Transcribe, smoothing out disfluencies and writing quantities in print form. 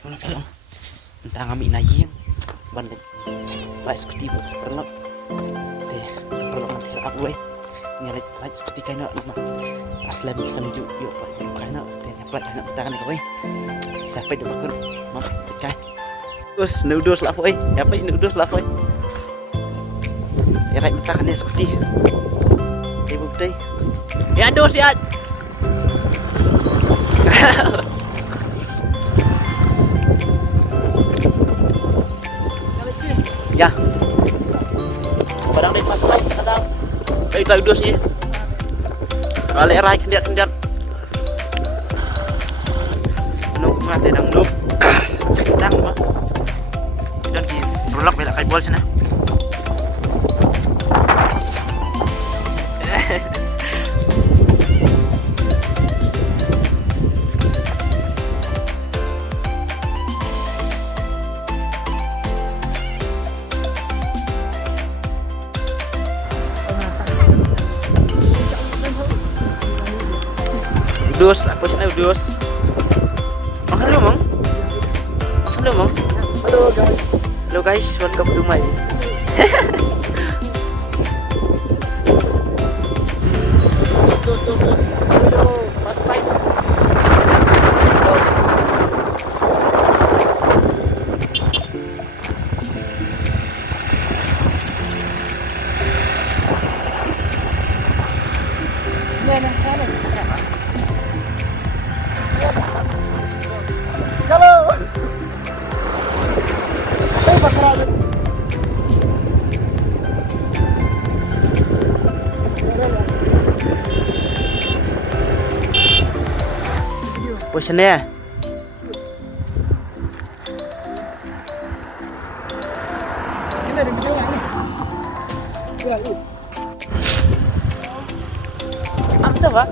Sekolah film. Entah kami naying bandit. Baik seperti itu perlu. Deh, perlu nanti aku nyalit baik seperti kain nak mah. Aslam ju yuk pak yuk kain nak. Deh apply kain nak entah kan kau. Siapa itu bakal mah kain. Terus noodles lah boy. Siapa noodles lah boy. Ya right entah kan seperti. Ibu teh. Ya dos ya. Ya. Kadang dia pas lain, kadang dari tahu dos ni. Balik rai kendiat. Nuk mati dang nuk. Dang mah. Dan di rolak belak kai bol sana. Udus, apa sih udus? Makan dulu, Mang. Makan dulu, Mang. Halo guys, welcome to my. First time. Halo. Saya bakal. Positionnya. Ini ada video ini. Viral. Apa tuh, Pak?